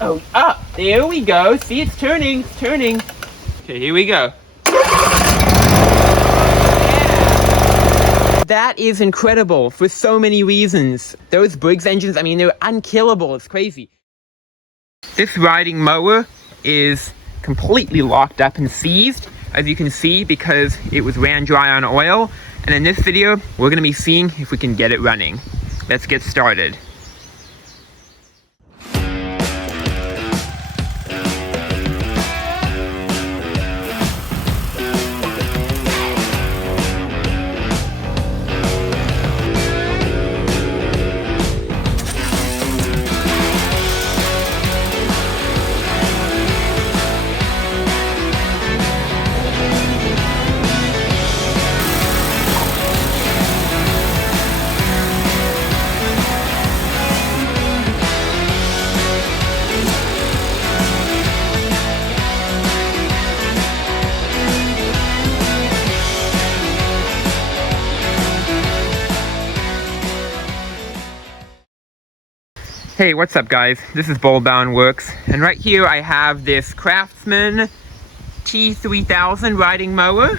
Oh, up. There we go. See, it's turning. It's turning. Okay, here we go. That is incredible for so many reasons. Those Briggs engines, I mean, they're unkillable. It's crazy. This riding mower is completely locked up and seized, as you can see, because it was ran dry on oil. And in this video, we're going to be seeing if we can get it running. Let's get started. Hey, what's up guys? This is Boldbound Works, and right here I have this Craftsman T3000 riding mower.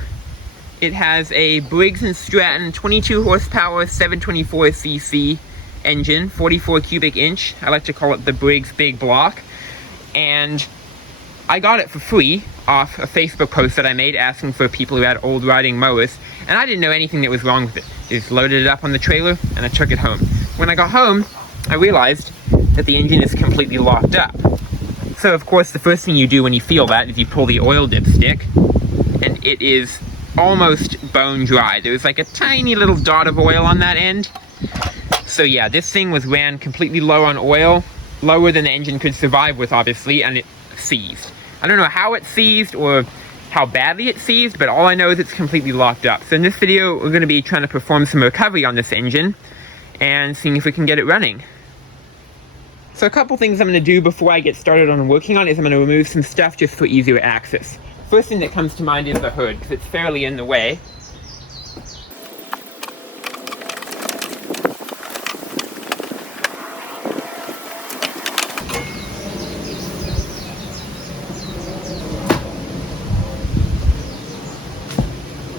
It has a Briggs & Stratton 22 horsepower 724cc engine, 44 cubic inch. I like to call it the Briggs Big Block. And I got it for free off a Facebook post that I made asking for people who had old riding mowers. And I didn't know anything that was wrong with it. I just loaded it up on the trailer and I took it home. When I got home, I realized that the engine is completely locked up. So of course the first thing you do when you feel that is you pull the oil dipstick, and it is almost bone dry. There's like a tiny little dot of oil on that end. So yeah, this thing was ran completely low on oil, lower than the engine could survive with obviously, and it seized. I don't know how it seized or how badly it seized, but all I know is it's completely locked up. So in this video we're going to be trying to perform some recovery on this engine and seeing if we can get it running. So a couple things I'm going to do before I get started on working on it is I'm going to remove some stuff just for easier access. First thing that comes to mind is the hood, because it's fairly in the way.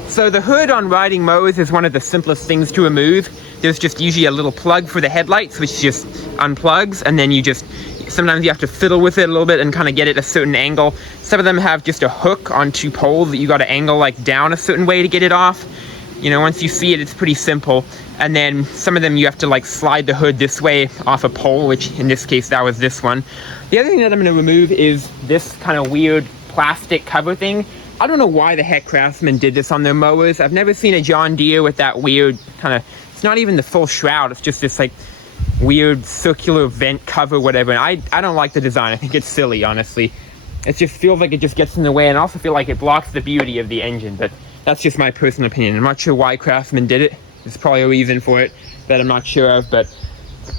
So the hood on riding mowers is one of the simplest things to remove. There's just usually a little plug for the headlights, which just unplugs, and then sometimes you have to fiddle with it a little bit and kind of get it a certain angle. Some of them have just a hook on two poles that you got to angle like down a certain way to get it off. You know, once you see it, it's pretty simple. And then some of them you have to like slide the hood this way off a pole, which in this case that was this one. The other thing that I'm going to remove is this kind of weird plastic cover thing. I don't know why the heck Craftsman did this on their mowers. I've never seen a John Deere with that weird kind of, it's not even the full shroud, it's just this like weird circular vent cover, whatever. And I don't like the design. I think it's silly, honestly. It just feels like it just gets in the way, and I also feel like it blocks the beauty of the engine, but that's just my personal opinion. I'm not sure why Craftsman did it. There's probably a reason for it that I'm not sure of, but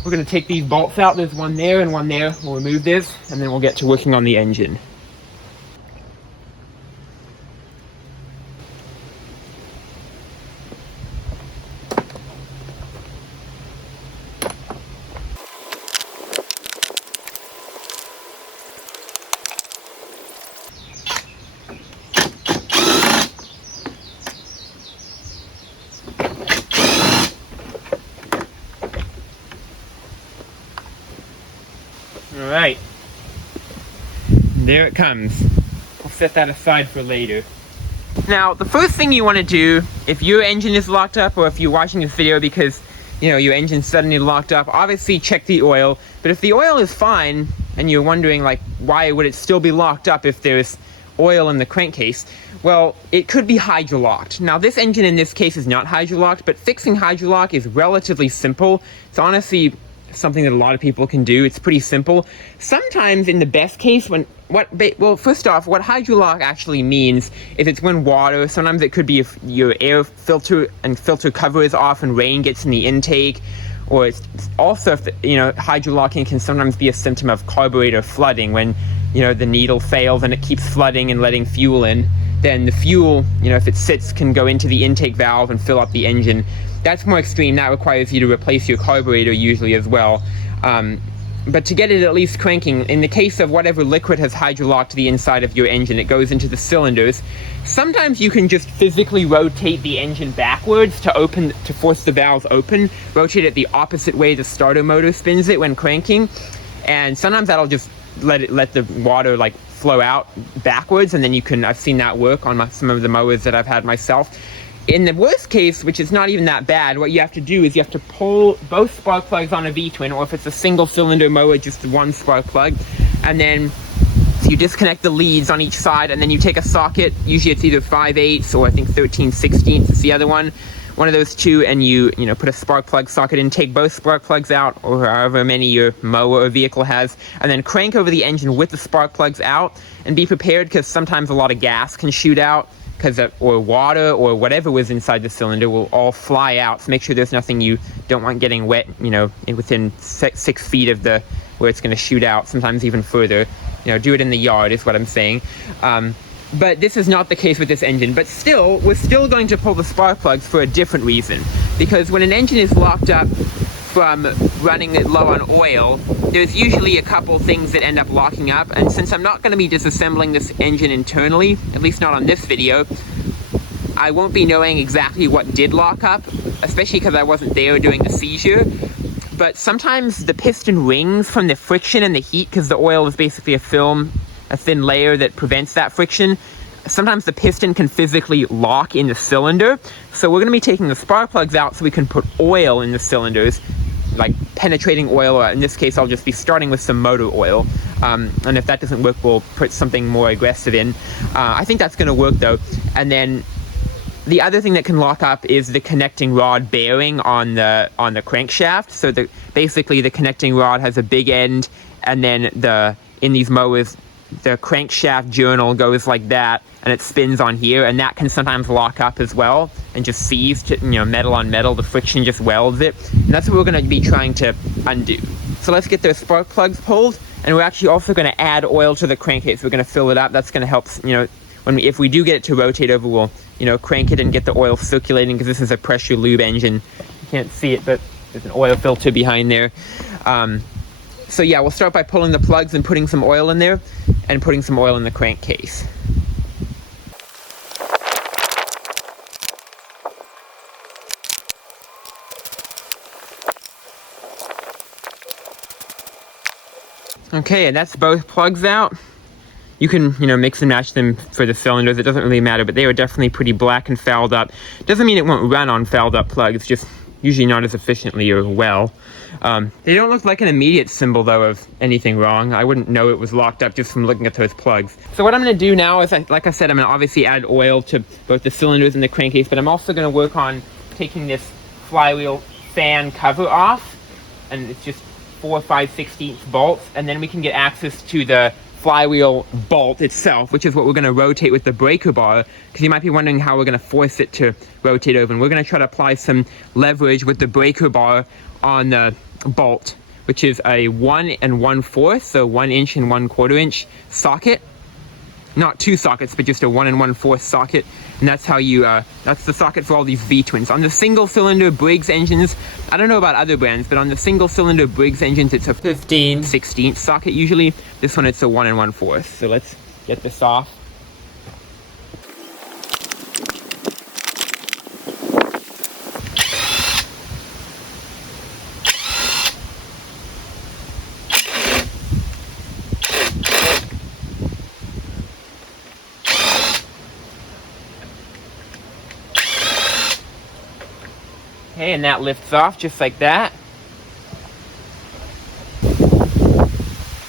we're going to take these bolts out. There's one there and one there. We'll remove this, and then we'll get to working on the engine. Alright, there it comes. I'll set that aside for later. Now, the first thing you want to do, if your engine is locked up, or if you're watching this video because, you know, your engine's suddenly locked up, obviously check the oil. But if the oil is fine, and you're wondering, like, why would it still be locked up if there's oil in the crankcase? Well, it could be hydrolocked. Now, this engine in this case is not hydrolocked, but fixing hydrolock is relatively simple. It's honestly something that a lot of people can do. It's pretty simple. Sometimes in the best case, well, first off, what hydrolock actually means is it's when water, sometimes it could be if your air filter and filter cover is off and rain gets in the intake, or it's also, if, you know, hydrolocking can sometimes be a symptom of carburetor flooding when, you know, the needle fails and it keeps flooding and letting fuel in. Then the fuel, you know, if it sits, can go into the intake valve and fill up the engine. That's more extreme. That requires you to replace your carburetor usually as well. but to get it at least cranking, in the case of whatever liquid has hydrolocked the inside of your engine, it goes into the cylinders. Sometimes you can just physically rotate the engine backwards to force the valves open, rotate it the opposite way the starter motor spins it when cranking, and sometimes that'll just let the water like flow out backwards, and then I've seen that work on some of the mowers that I've had myself. In the worst case, which is not even that bad, what you have to do is you have to pull both spark plugs on a V-twin, or if it's a single cylinder mower, just one spark plug, and then so you disconnect the leads on each side, and then you take a socket, usually it's either 5/8 or I think 13/16 is the other one of those two, and you put a spark plug socket in, take both spark plugs out, or however many your mower or vehicle has, and then crank over the engine with the spark plugs out, and be prepared because sometimes a lot of gas can shoot out, or water or whatever was inside the cylinder will all fly out. So make sure there's nothing you don't want getting wet, within 6 feet of where it's going to shoot out, sometimes even further. Do it in the yard is what I'm saying. But this is not the case with this engine. But still, we're still going to pull the spark plugs for a different reason. Because when an engine is locked up from running it low on oil, there's usually a couple things that end up locking up. And since I'm not going to be disassembling this engine internally, at least not on this video, I won't be knowing exactly what did lock up, especially because I wasn't there during the seizure. But sometimes the piston rings from the friction and the heat, because the oil is basically a thin layer that prevents that friction. Sometimes the piston can physically lock in the cylinder. So we're going to be taking the spark plugs out so we can put oil in the cylinders, like penetrating oil, or in this case I'll just be starting with some motor oil. And if that doesn't work, we'll put something more aggressive in. I think that's going to work though. And then the other thing that can lock up is the connecting rod bearing on the crankshaft. So basically the connecting rod has a big end, and then in these mowers, the crankshaft journal goes like that, and it spins on here, and that can sometimes lock up as well and just seize to, metal on metal. The friction just welds it, and that's what we're going to be trying to undo. So let's get those spark plugs pulled, and we're actually also going to add oil to the crankcase. We're going to fill it up. That's going to help, if we do get it to rotate over, we'll crank it and get the oil circulating, because this is a pressure lube engine. You can't see it, but there's an oil filter behind there. So yeah, we'll start by pulling the plugs and putting some oil in there, and putting some oil in the crankcase. Okay, and that's both plugs out. You can, mix and match them for the cylinders. It doesn't really matter, but they are definitely pretty black and fouled up. Doesn't mean it won't run on fouled up plugs. It's just usually not as efficiently or well. They don't look like an immediate symbol, though, of anything wrong. I wouldn't know it was locked up just from looking at those plugs. So what I'm going to do now is, like I said, I'm going to obviously add oil to both the cylinders and the crankcase, but I'm also going to work on taking this flywheel fan cover off, and it's just 4 5/16 bolts, and then we can get access to the flywheel bolt itself, which is what we're going to rotate with the breaker bar, because you might be wondering how we're going to force it to rotate over. And we're going to try to apply some leverage with the breaker bar on the bolt, which is a 1 1/4, so 1 inch and 1/4 inch socket. Not two sockets, but just a 1 1/4 socket. And that's how that's the socket for all these V-twins. On the single cylinder Briggs engines, I don't know about other brands, but on the single cylinder Briggs engines, it's a 15/16 socket usually. This one, it's a 1 1/4. So let's get this off. Okay, and that lifts off just like that.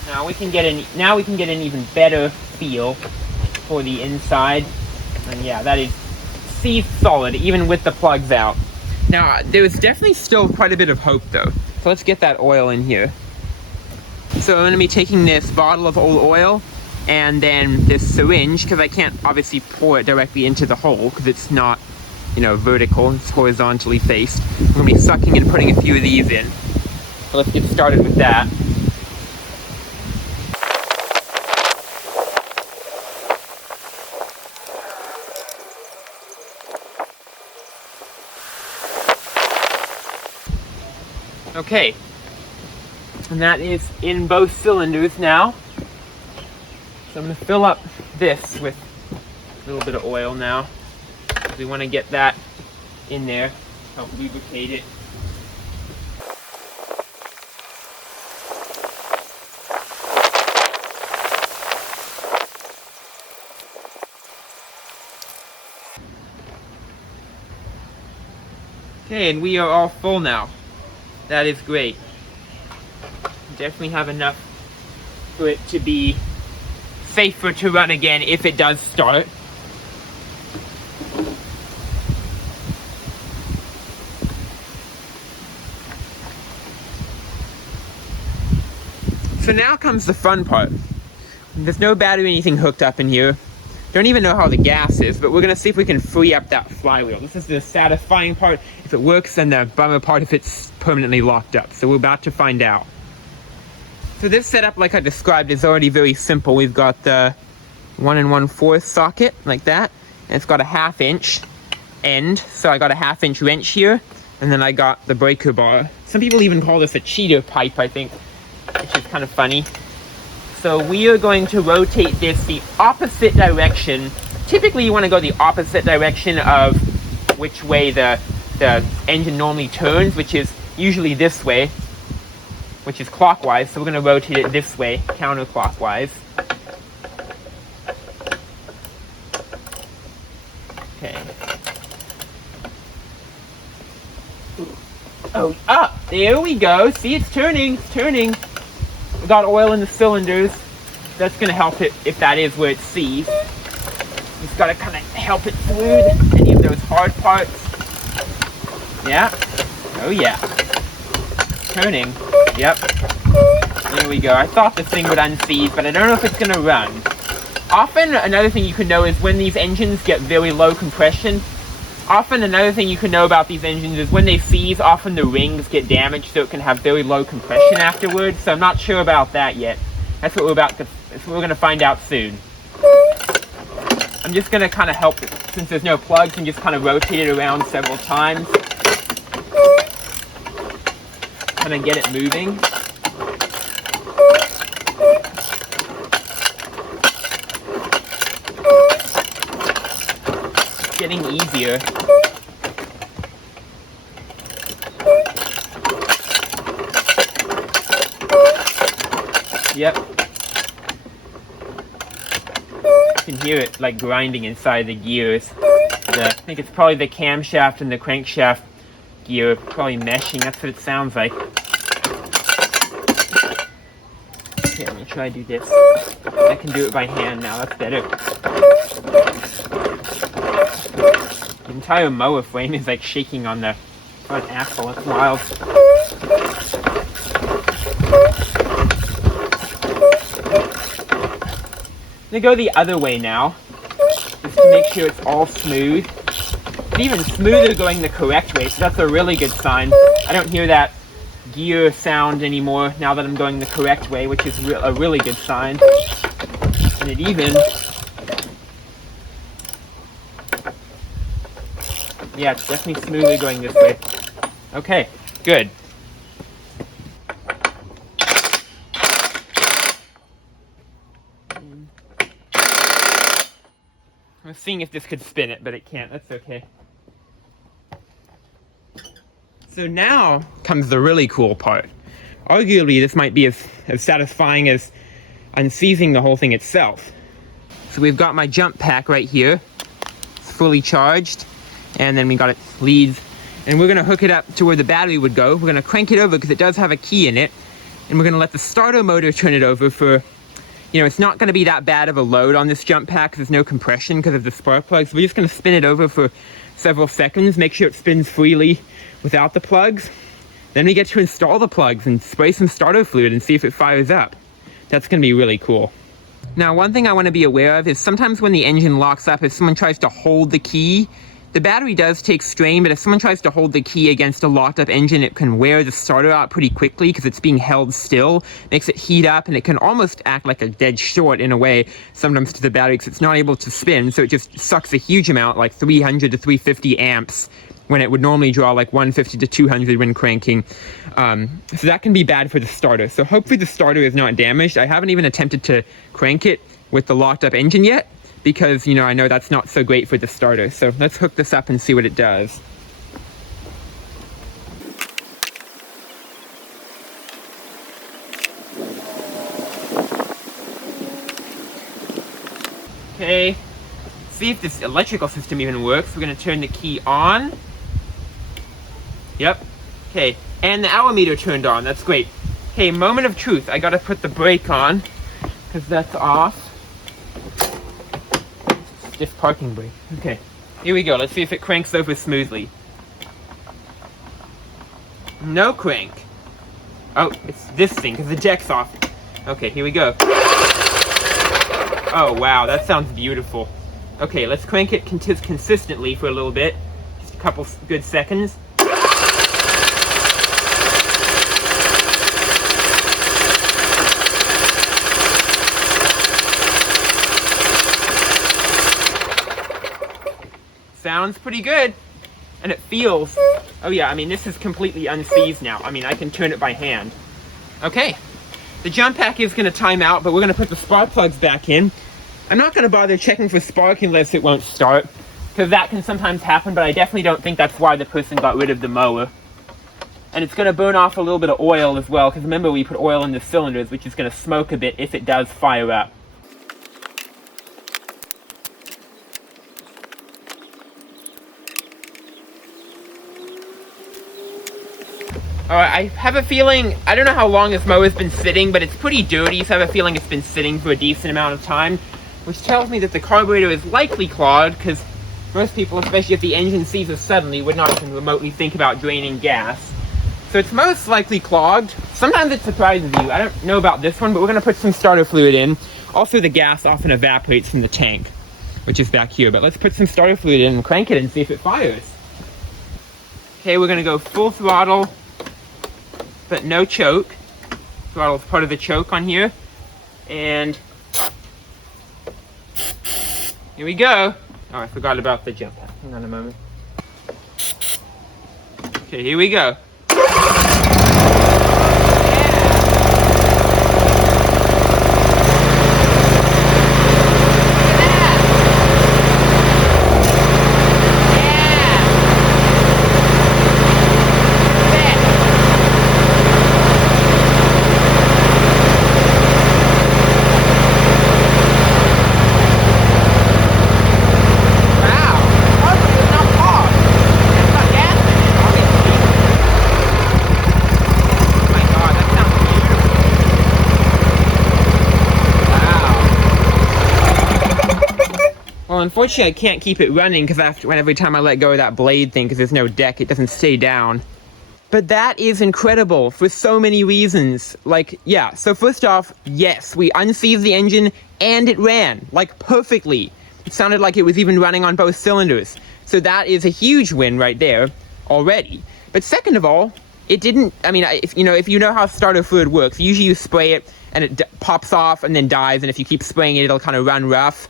Now we can get an even better feel for the inside. And yeah, that is seized solid, even with the plugs out. Now, there's definitely still quite a bit of hope though. So let's get that oil in here. So I'm gonna be taking this bottle of old oil and then this syringe, because I can't obviously pour it directly into the hole because it's not, vertical, it's horizontally faced. I'm gonna be sucking and putting a few of these in. So let's get started with that. Okay, And that is in both cylinders now. So I'm going to fill up this with a little bit of oil now. We want to get that in there, help lubricate it. Okay, and we are all full now. That is great. Definitely have enough for it to be safer to run again if it does start. So now comes the fun part. There's no battery or anything hooked up in here. Don't even know how the gas is, but we're gonna see if we can free up that flywheel. This is the satisfying part. If it works, then the bummer part if it's permanently locked up. So we're about to find out. So this setup, like I described, is already very simple. We've got the 1 1/4 socket, like that. And it's got a 1/2 inch end. So I got a 1/2 inch wrench here. And then I got the breaker bar. Some people even call this a cheater pipe, I think, which is kind of funny. So we are going to rotate this the opposite direction. Typically you want to go the opposite direction of which way the engine normally turns, which is usually this way, which is clockwise. So we're going to rotate it this way, counterclockwise. Okay. Oh, up! There we go. See, it's turning, it's turning. We got oil in the cylinders. That's going to help it if that is where it sees. Just got to kind of help it through any of those hard parts. Yeah. Oh yeah. Turning. Yep. There we go. I thought this thing would unseize, but I don't know if it's going to run. Often, another thing you can know is when these engines get very low compression. Often, another thing you can know about these engines is when they seize, often the rings get damaged, so it can have very low compression afterwards. So I'm not sure about that yet. That's what we're going to find out soon. I'm just going to kind of help it, since there's no plugs, and just kind of rotate it around several times. Kind of get it moving. It's getting easier. Yep. You can hear it like grinding inside the gears. I think it's probably the camshaft and the crankshaft gear probably meshing. That's what it sounds like. Okay, let me try to do this. I can do it by hand now. That's better. The entire mower frame is like shaking on the front axle. It's wild. I'm going to go the other way now, just to make sure it's all smooth. It's even smoother going the correct way, so that's a really good sign. I don't hear that gear sound anymore now that I'm going the correct way, which is a really good sign. And it even... Yeah, it's definitely smoother going this way. Okay, good. I was seeing if this could spin it, but it can't. That's okay. So now comes the really cool part. Arguably, this might be as satisfying as unseizing the whole thing itself. So we've got my jump pack right here. It's fully charged. And then we got its leads. And we're going to hook it up to where the battery would go. We're going to crank it over because it does have a key in it. And we're going to let the starter motor turn it over for... You know, it's not going to be that bad of a load on this jump pack because there's no compression because of the spark plugs. We're just going to spin it over for several seconds, make sure it spins freely without the plugs. Then we get to install the plugs and spray some starter fluid and see if it fires up. That's going to be really cool. Now, one thing I want to be aware of is sometimes when the engine locks up, if someone tries to hold the key, the battery does take strain, but if someone tries to hold the key against a locked up engine, it can wear the starter out pretty quickly because it's being held still, makes it heat up, and it can almost act like a dead short in a way sometimes to the battery because it's not able to spin, so it just sucks a huge amount, like 300 to 350 amps when it would normally draw like 150 to 200 when cranking. So that can be bad for the starter. So hopefully the starter is not damaged. I haven't even attempted to crank it with the locked up engine yet, because, you know, I know that's not so great for the starter. So let's hook this up and see what it does. Okay, see if this electrical system even works. We're gonna turn the key on. Yep. Okay, and the hour meter turned on. That's great. Okay, moment of truth. I gotta put the brake on because that's off. Stiff parking brake. Okay, here we go. Let's see if it cranks over smoothly. No crank. Oh, it's this thing because the jack's off. Okay, here we go. Oh wow, that sounds beautiful. Okay, let's crank it consistently for a little bit. Just a couple good seconds. Sounds pretty good. And it feels... Oh yeah, I mean, this is completely unseized now. I mean, I can turn it by hand. Okay. The jump pack is going to time out, but we're going to put the spark plugs back in. I'm not going to bother checking for spark unless it won't start, because that can sometimes happen, but I definitely don't think that's why the person got rid of the mower. And it's going to burn off a little bit of oil as well, because remember we put oil in the cylinders, which is going to smoke a bit if it does fire up. Alright, I have a feeling, I don't know how long this mower's been sitting, but it's pretty dirty, so I have a feeling it's been sitting for a decent amount of time, which tells me that the carburetor is likely clogged, because most people, especially if the engine seizes suddenly, would not even remotely think about draining gas. So it's most likely clogged. Sometimes it surprises you. I don't know about this one, but we're going to put some starter fluid in. Also, the gas often evaporates from the tank, which is back here, but let's put some starter fluid in and crank it and see if it fires. Okay, we're going to go full throttle, but no choke. Throttle is part of the choke on here. And here we go. Oh, I forgot about the jump pack. Hang on a moment. Okay, here we go. Well, unfortunately, I can't keep it running because every time I let go of that blade thing, because there's no deck, it doesn't stay down. But that is incredible for so many reasons. Like, yeah, so first off, yes, we unseized the engine and it ran, like, perfectly. It sounded like it was even running on both cylinders. So that is a huge win right there already. But second of all, it didn't, I mean, if you know how starter fluid works, usually you spray it and it pops off and then dies, and if you keep spraying it, it'll kind of run rough.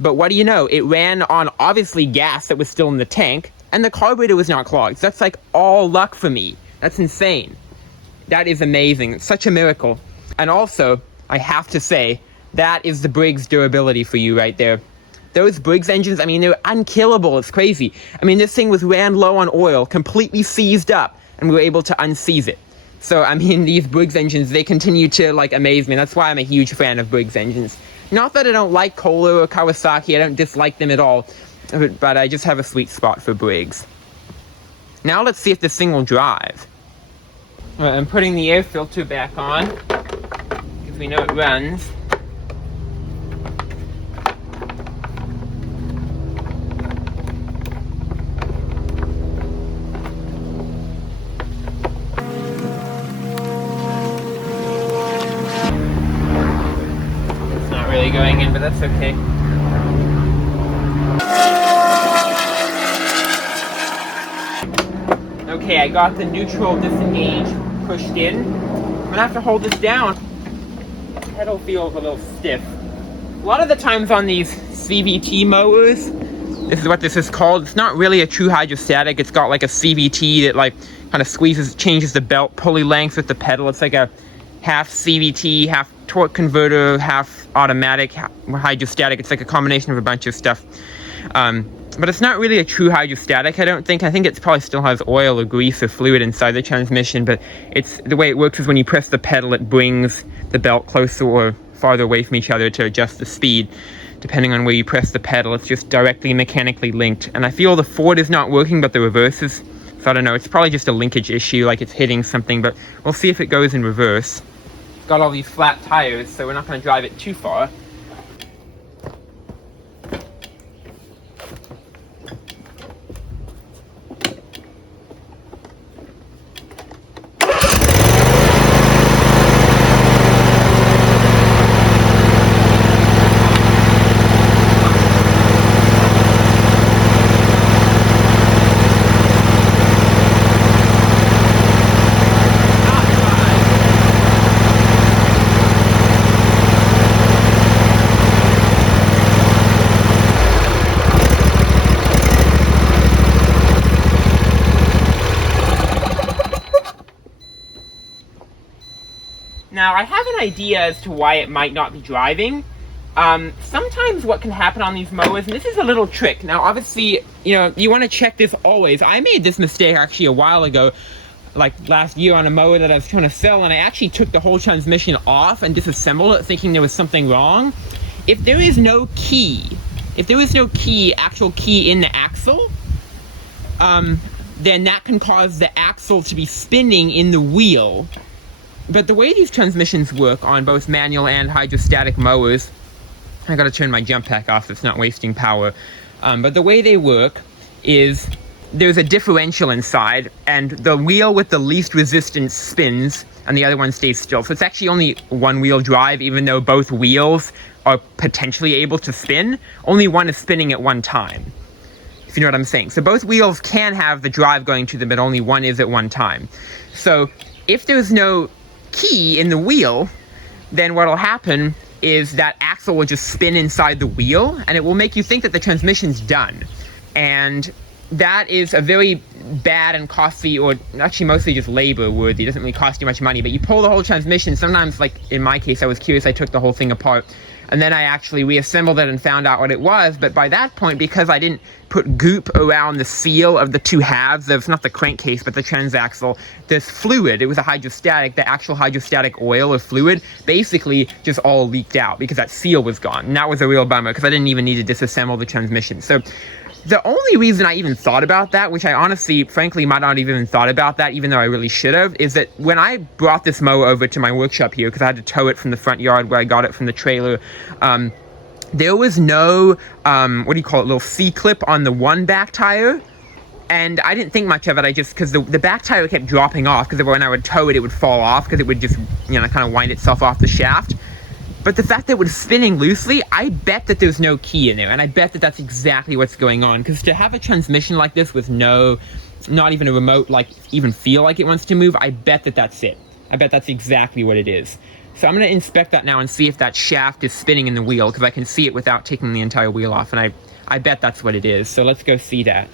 But what do you know? It ran on, obviously, gas that was still in the tank, and the carburetor was not clogged. So that's like all luck for me. That's insane. That is amazing. It's such a miracle. And also, I have to say, that is the Briggs durability for you right there. Those Briggs engines, I mean, they're unkillable. It's crazy. I mean, this thing was ran low on oil, completely seized up, and we were able to unseize it. So, I mean, these Briggs engines, they continue to, like, amaze me. That's why I'm a huge fan of Briggs engines. Not that I don't like Kohler or Kawasaki, I don't dislike them at all, but I just have a sweet spot for Briggs. Now let's see if this thing will drive. Alright, I'm putting the air filter back on, because we know it runs. Going in, but that's okay. Okay, I got the neutral disengage pushed in. I'm gonna have to hold this down. The pedal feels a little stiff. A lot of the times on these CVT mowers, This is what this is called. It's not really a true hydrostatic. It's got like a CVT that like kind of changes the belt pulley length with the pedal. It's like a half CVT, half torque converter, half automatic, hydrostatic. It's like a combination of a bunch of stuff. But it's not really a true hydrostatic, I don't think. I think it probably still has oil or grease or fluid inside the transmission, but the way it works is when you press the pedal, it brings the belt closer or farther away from each other to adjust the speed. Depending on where you press the pedal, it's just directly mechanically linked. And I feel the forward is not working, but the reverse is. So I don't know, it's probably just a linkage issue, like it's hitting something, but we'll see if it goes in reverse. It's got all these flat tires, so we're not going to drive it too far. Now, I have an idea as to why it might not be driving. Sometimes what can happen on these mowers, and this is a little trick. Now, obviously, you want to check this always. I made this mistake actually a while ago, like last year on a mower that I was trying to sell, and I actually took the whole transmission off and disassembled it thinking there was something wrong. If there is no key, actual key in the axle, then that can cause the axle to be spinning in the wheel. But the way these transmissions work on both manual and hydrostatic mowers, I gotta turn my jump pack off so it's not wasting power. But the way they work is there's a differential inside, and the wheel with the least resistance spins, and the other one stays still. So it's actually only one-wheel drive, even though both wheels are potentially able to spin. Only one is spinning at one time, if you know what I'm saying. So both wheels can have the drive going to them, but only one is at one time. So if there's no key in the wheel, then what'll happen is that axle will just spin inside the wheel, and it will make you think that the transmission's done. And that is a very bad and costly, or actually mostly just labor worthy. It doesn't really cost you much money, but you pull the whole transmission. Sometimes, like in my case, I was curious, I took the whole thing apart, and then I actually reassembled it and found out what it was. But by that point, because I didn't put goop around the seal of the two halves of, not the crankcase, but the transaxle, this fluid, it was a hydrostatic, the actual hydrostatic oil or fluid, basically just all leaked out because that seal was gone. And that was a real bummer because I didn't even need to disassemble the transmission. So the only reason I even thought about that, which I honestly, frankly, might not have even thought about that, even though I really should have, is that when I brought this mower over to my workshop here, because I had to tow it from the front yard where I got it from the trailer, there was no, little C-clip on the one back tire. And I didn't think much of it. Because the back tire kept dropping off, because when I would tow it, it would fall off, because it would just, kind of wind itself off the shaft. But the fact that it was spinning loosely, I bet that there's no key in there, and I bet that that's exactly what's going on. Because to have a transmission like this with not even a remote, even feel like it wants to move, I bet that that's it. I bet that's exactly what it is. So I'm going to inspect that now and see if that shaft is spinning in the wheel, because I can see it without taking the entire wheel off, and I bet that's what it is. So let's go see that.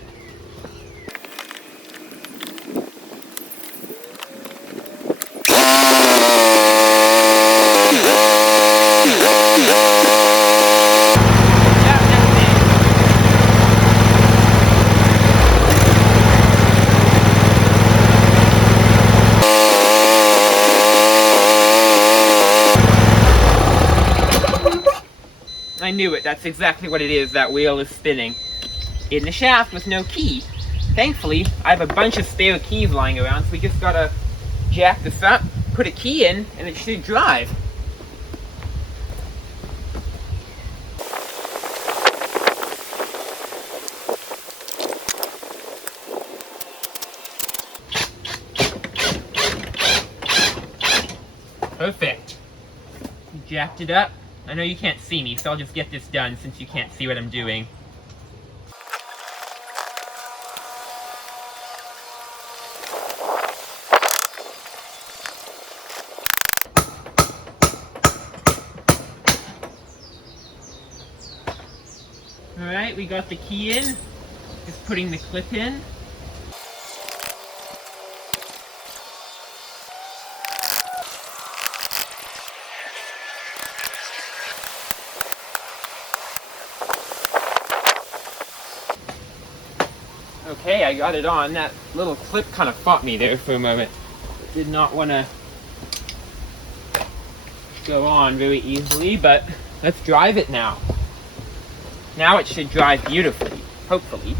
I knew it. That's exactly what it is. That wheel is spinning in the shaft with no key. Thankfully, I have a bunch of spare keys lying around, so we just gotta jack this up, put a key in, and it should drive. Perfect. Jacked it up. I know you can't see me, so I'll just get this done since you can't see what I'm doing. Alright, we got the key in. Just putting the clip in. Okay, I got it on. That little clip kind of fought me there for a moment. Did not want to go on very easily, but let's drive it now. Now it should drive beautifully, hopefully.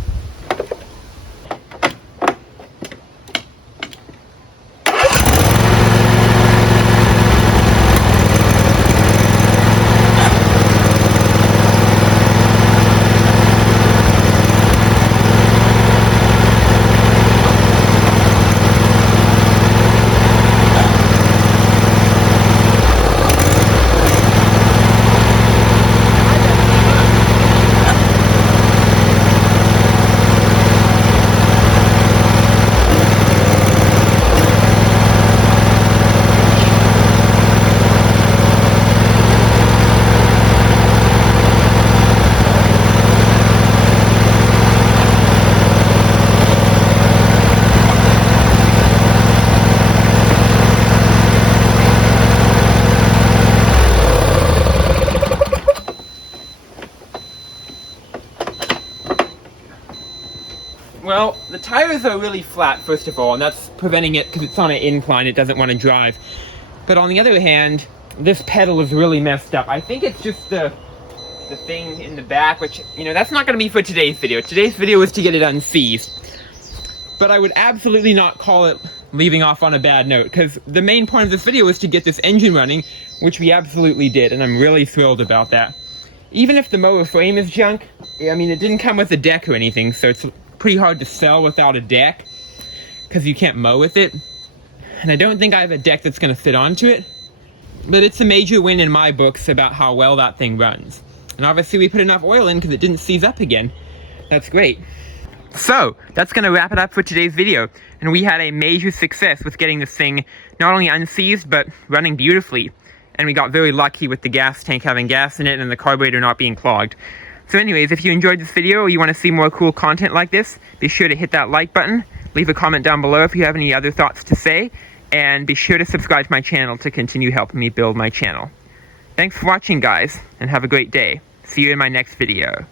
Well, the tires are really flat, first of all, and that's preventing it, because it's on an incline, it doesn't want to drive. But on the other hand, this pedal is really messed up. I think it's just the thing in the back, which, you know, that's not going to be for today's video. Today's video is to get it unseized. But I would absolutely not call it leaving off on a bad note, because the main point of this video is to get this engine running, which we absolutely did, and I'm really thrilled about that. Even if the mower frame is junk, I mean, it didn't come with a deck or anything, so it's pretty hard to sell without a deck, because you can't mow with it. And I don't think I have a deck that's going to fit onto it, but it's a major win in my books about how well that thing runs. And obviously we put enough oil in because it didn't seize up again. That's great. So, that's going to wrap it up for today's video, and we had a major success with getting this thing not only unseized, but running beautifully. And we got very lucky with the gas tank having gas in it and the carburetor not being clogged. So anyways, if you enjoyed this video or you want to see more cool content like this, be sure to hit that like button, leave a comment down below if you have any other thoughts to say, and be sure to subscribe to my channel to continue helping me build my channel. Thanks for watching, guys, and have a great day. See you in my next video.